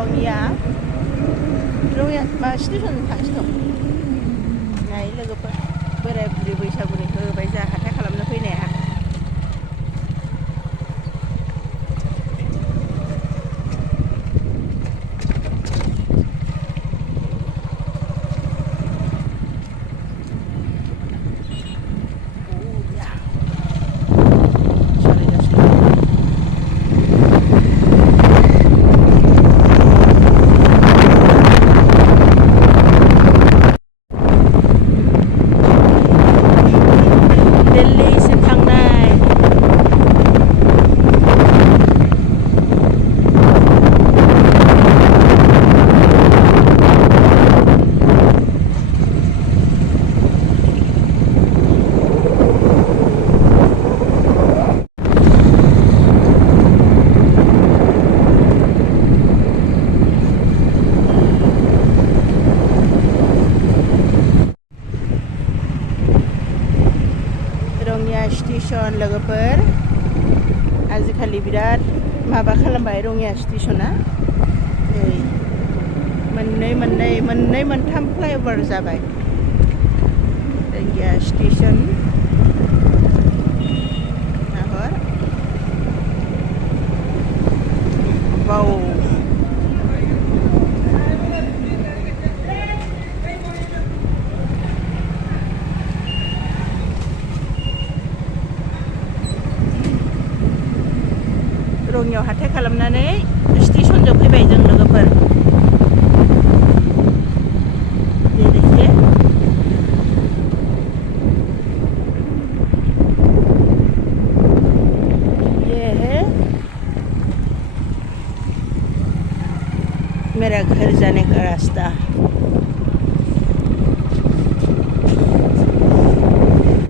रंगिया मा स्टेसन थांसै दं नाय लोगोफोर बोराय बुरै बैसागुनि होबाय जा हाथाय खालामनो फैनाया स्टेशन लोगोफोर आजिखालि बिराद माबा खालामबाय रंगिया स्टेशना मोननै मोनथाम फ्लाइओभार जाबाय रंगिया स्टेशन नाहर वाव रंगियाव हाथाय खालामनानै स्टेशनजों फैबाय जों लोगोफोर देखिए ये है मेरा घर जाने का रास्ता